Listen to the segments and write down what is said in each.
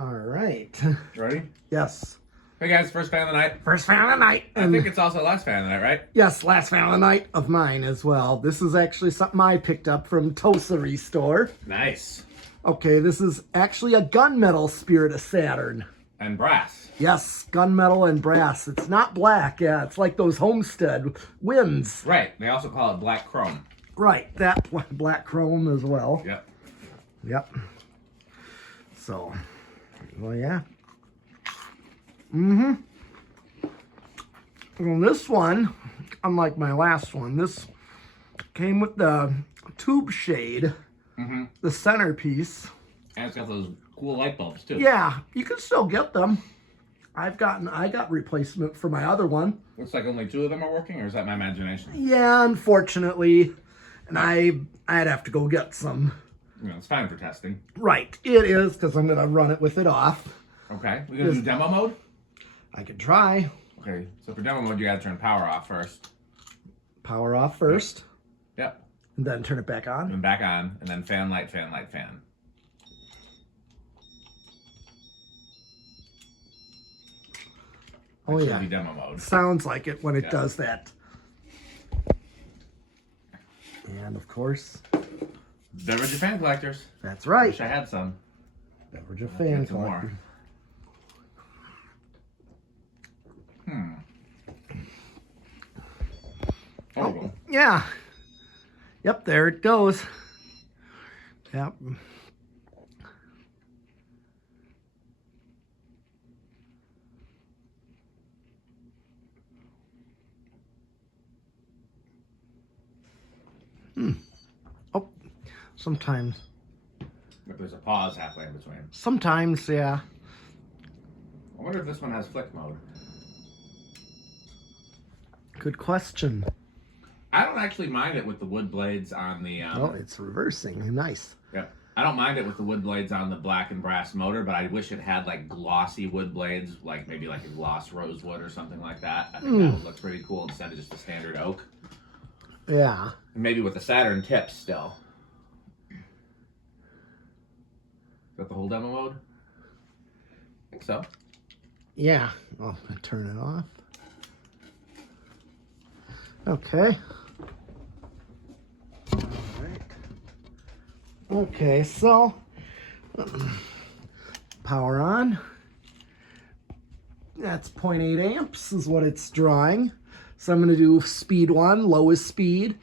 All right. Ready? Yes. Hey guys, first fan of the night. First fan of the night. I think it's also last fan of the night, right? Yes, last fan of the night of mine as well. This is actually something I picked up from Tosery store. Nice. Okay, this is actually a gunmetal Spirit of Saturn. And brass. Yes, gunmetal and brass. It's not black. Yeah, it's like those Homestead winds. Right. They also call it black chrome. Right, that black chrome as well. Yep. Yep. So, well, yeah. Mm-hmm. Well, this one, unlike my last one, this came with the tube shade, the centerpiece. And it's got those cool light bulbs too. Yeah, you can still get them. I got replacement for my other one. Looks like only 2 of them are working, or is that my imagination? Yeah, unfortunately. And I'd have to go get some. You know, it's fine for testing. Right, it is, because I'm going to run it with it off. Okay. We're going to do demo mode? I could try. Okay. So for demo mode, you got to turn power off first. Power off first. Yep. And then turn it back on. And back on, and then fan, light, fan, light, fan. Oh, yeah. Demo mode. Sounds like it when it does that. And, of course... Beverage of fan collectors. That's right. Wish I had some. Beverage of fan collector. Oh, yeah. Yep, there it goes. Yep. Oh, sometimes. If there's a pause halfway in between. Sometimes, yeah. I wonder if this one has flick mode. Good question. I don't actually mind it with the wood blades on the... Oh, it's reversing. Nice. Yep. I don't mind it with the wood blades on the black and brass motor, but I wish it had like glossy wood blades, like maybe like a gloss rosewood or something like that. I think that would look pretty cool instead of just a standard oak. Yeah. And maybe with the Saturn tips still. Is that the whole demo mode? I think so. Yeah. I'll turn it off. Okay. All right. Okay, so power on. That's 0.8 amps is what it's drawing. So I'm going to do speed 1, lowest speed.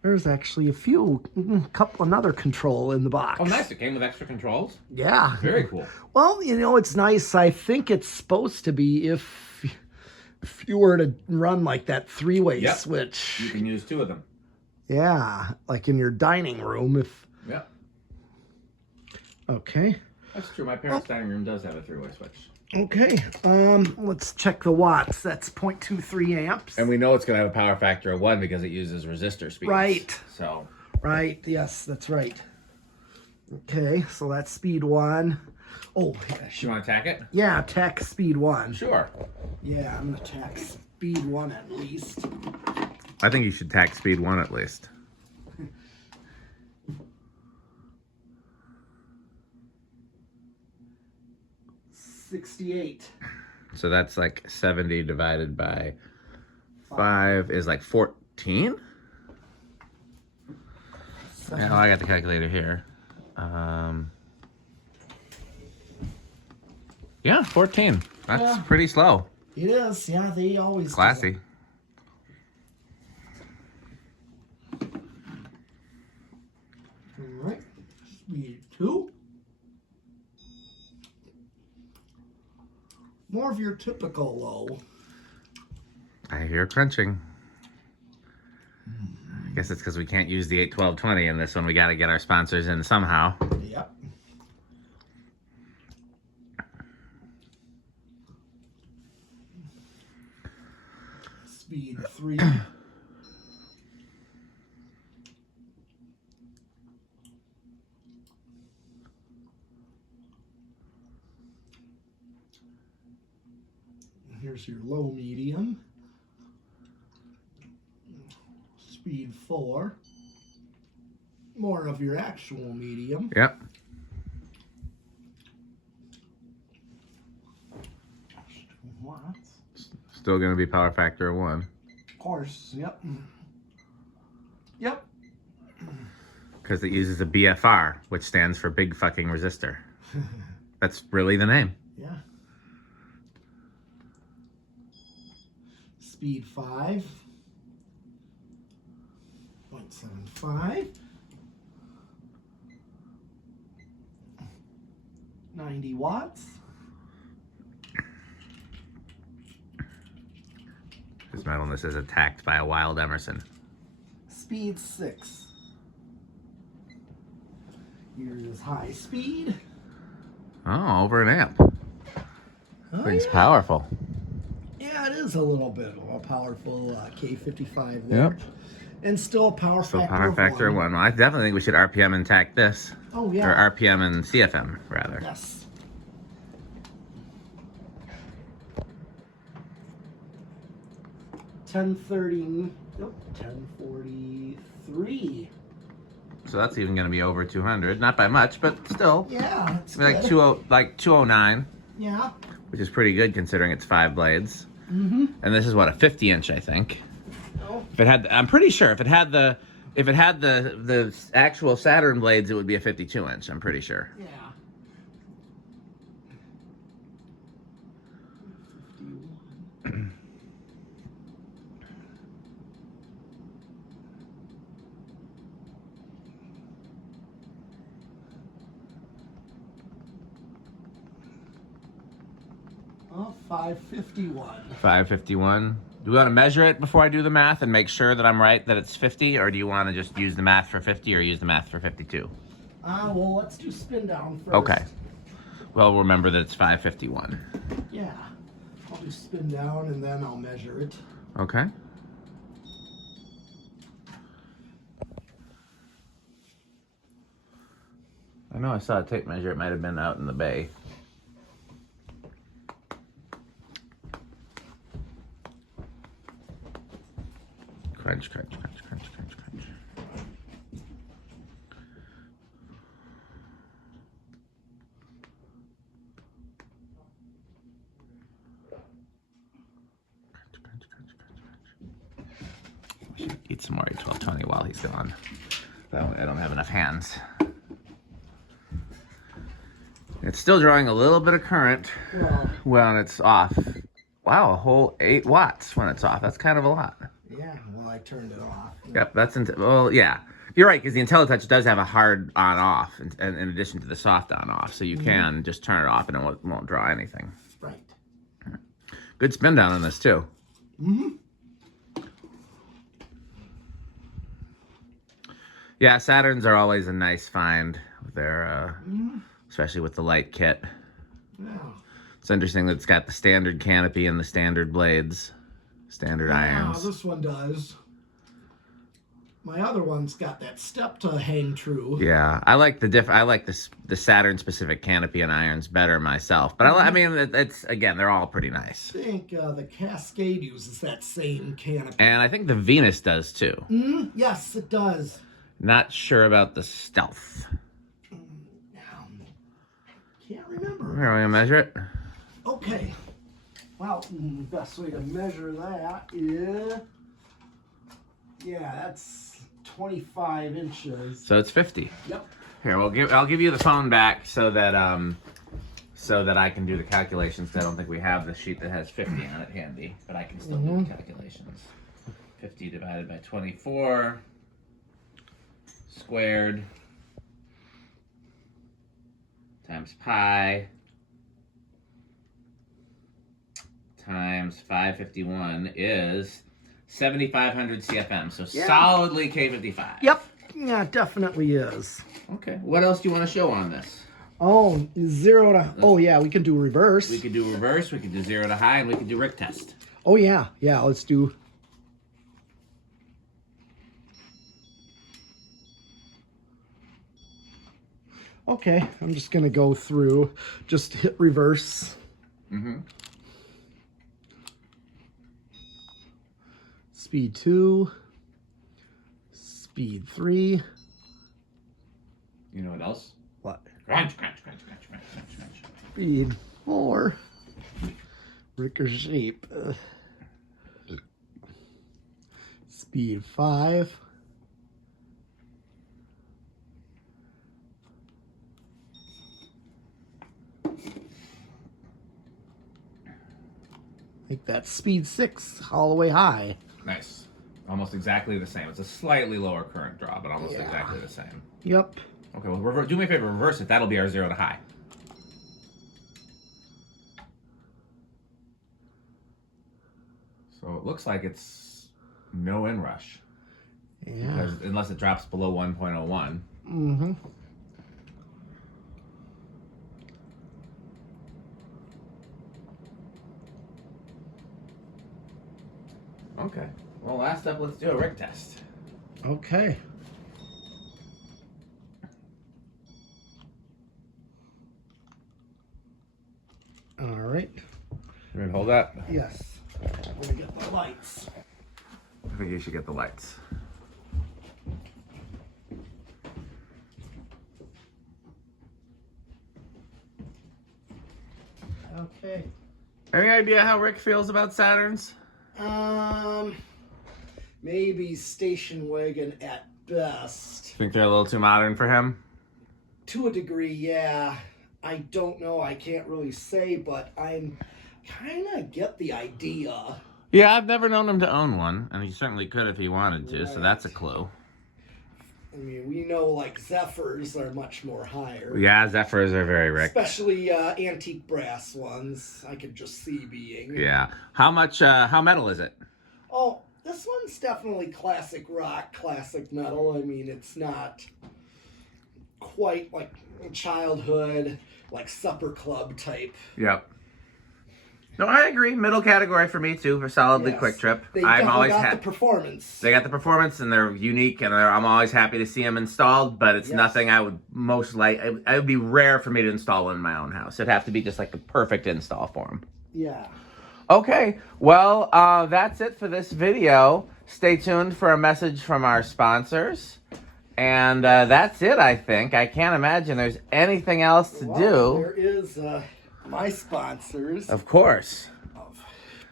There's actually another control in the box. Oh, nice. It came with extra controls? Yeah. Very cool. Well, you know, it's nice. I think it's supposed to be if you were to run like that 3-way switch. You can use 2 of them. Yeah, like in your dining room. Yeah. Okay. That's true. My parents' dining room does have a 3-way switch. Okay. Let's check the watts. That's 0.23 amps. And we know it's going to have a power factor of 1 because it uses resistor speeds. Right. So. Right. Yes, that's right. Okay, so that's speed 1. Oh, You want to tack it? yeah, tack speed 1. Sure. Yeah, I'm gonna tack speed 1 at least. I think you should tack speed 1 at least. 68. So that's like 70 divided by 5 is like 14? Yeah, I got the calculator here. Yeah, 14. That's pretty slow. It is, yeah, they always Classy. Alright, speed 2. More of your typical low. I hear crunching. I guess it's because we can't use the 81220 in this one. We got to get our sponsors in somehow. Yep. Speed 3. Here's your low medium. Speed 4. more of your actual medium. Yep. Watts. Still going to be power factor of 1. Of course, yep. Yep. Because it uses a BFR, which stands for big fucking resistor. That's really the name. Yeah. Speed 5. 0.75. 90 watts. His metalness is attacked by a wild Emerson. Speed 6. Here's high speed. Oh, over an amp. Oh, Thing's yeah. powerful. Yeah, it is a little bit of a powerful K55 there. Yep. And still a power So factor power factor of 1. 1. Well, I definitely think we should RPM and tack this. Oh, yeah. Or RPM and CFM, rather. Yes. $10.30. Nope. $10.43. So that's even going to be over 200. Not by much, but still. Yeah, it's Like good. 209, Yeah. which is pretty good considering it's 5 blades. Mm-hmm. And this is what, a 50 inch, I think. Oh. If it had, I'm pretty sure if it had the actual Saturn blades, it would be a 52 inch. I'm pretty sure. Yeah. 51. Oh, 551. 551. Do we want to measure it before I do the math and make sure that I'm right that it's 50, or do you want to just use the math for 50 or use the math for 52? Well, let's do spin down first. Okay. Well, remember that it's 551. Yeah. I'll do spin down and then I'll measure it. Okay. I know I saw a tape measure. It might have been out in the bay. Crunch, crunch, crunch, crunch, crunch, crunch. I should eat some more 1220 while he's gone. I don't have enough hands. It's still drawing a little bit of current when it's off. Wow, a whole 8 watts when it's off. That's kind of a lot. Yeah, well, I turned it off. Yep, well, yeah. You're right, because the Intelitouch does have a hard on-off in addition to the soft on-off, so you can just turn it off and it won't draw anything. Right. Good spin down on this, too. Mm-hmm. Yeah, Saturns are always a nice find. They're, especially with the light kit. Yeah. It's interesting that it's got the standard canopy and the standard blades, standard irons. Yeah, this one does. My other one's got that step to hang true. Yeah, I like the Saturn specific canopy and irons better myself. But I mean, it's again, they're all pretty nice. I think the Cascade uses that same canopy. And I think the Venus does too. Yes, it does. Not sure about the Stealth. Can't remember. Here, we gonna measure it. Okay. Well, best way to measure that is, yeah, that's 25 inches. So it's 50. Yep. Here, I'll give you the phone back so that I can do the calculations. I don't think we have the sheet that has 50 on it handy, but I can still do the calculations. 50 divided by 24 squared times pi times 551 is 7,500 CFM. So solidly K55. Yep. Yeah, it definitely is. Okay. What else do you want to show on this? Oh, 0 to... Oh, yeah, we can do reverse. We could do reverse, we could do 0 to high, and we could do Rick test. Oh, yeah. Yeah, let's do... Okay, I'm just going to go through. Just hit reverse. Speed 2. Speed 3. You know what else? What? Crunch, crunch, crunch, crunch, crunch, crunch, crunch. Speed 4. Ricochet. Speed 5. I think that's speed 6 all the way high. Nice. Almost exactly the same. It's a slightly lower current draw, but almost Yeah. exactly the same. Yep. Okay, well, do me a favor, reverse it. That'll be our 0 to high. So it looks like it's no inrush. Yeah. Because unless it drops below 1.01. Mm-hmm. Okay. Well, last up, let's do a rig test. Okay. All right. You ready to hold that? Yes. Let me get the lights. I think you should get the lights. Okay. Any idea how Rick feels about Saturns? Maybe station wagon at best. Think they're a little too modern for him? To a degree, yeah. I don't know. I can't really say, but I'm kind of get the idea. Yeah, I've never known him to own one, and he certainly could if he wanted to, so Right. that's a clue. I mean, we know like Zephyrs are much more higher. Yeah, Zephyrs are very Rick. Especially antique brass ones. I could just see being. Yeah. How metal is it? Oh, this one's definitely classic rock, classic metal. I mean, it's not quite like childhood, like supper club type. Yep. No, I agree. Middle category for me too, for solidly Yes. Quick Trip. They I'm definitely always got the happy. performance. They got the performance, and they're unique, and I'm always happy to see them installed. But it's Yes. nothing I would most like. It would be rare for me to install one in my own house. It'd have to be just like the perfect install for them. Yeah. Okay, well, that's it for this video. Stay tuned for a message from our sponsors. And that's it, I think. I can't imagine there's anything else to Well, do. there is my sponsors Of course, of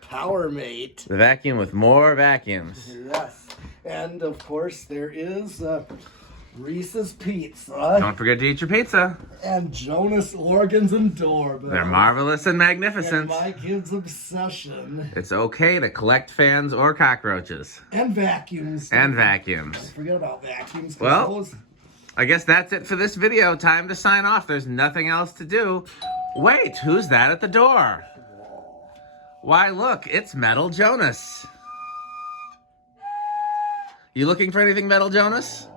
PowerMate. the vacuum with more vacuums. Yes. And of course, there is Reese's Pizza Don't forget to eat your pizza. and Jonas Organs and Doorbells. They're marvelous and And magnificent. my kid's obsession. It's okay to collect fans or cockroaches. And vacuums. And Don't vacuums. forget about vacuums. 'Cause Well, those... I guess that's it for this video. Time to sign off. There's nothing else to do. Wait, who's that at the door? Why, look, it's Metal Jonas. You looking for anything, Metal Jonas?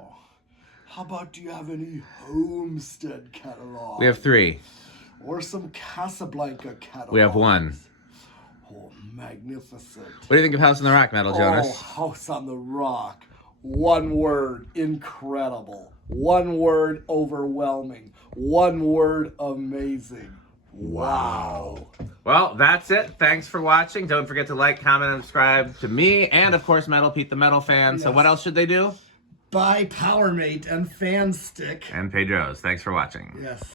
How about, do you have any Homestead catalog? We have 3. Or some Casablanca catalog? We have 1. Oh, magnificent. What do you think of House on the Rock, Metal Oh, Jonas? House on the Rock. One word, incredible. One word, overwhelming. One word, amazing. Wow. Well, that's it. Thanks for watching. Don't forget to like, comment, and subscribe to me, and of course, Metal Pete the Metal Fan. So Yes. what else should they do? Buy PowerMate and Fan Stick. And Pedro's. Thanks for watching. Yes.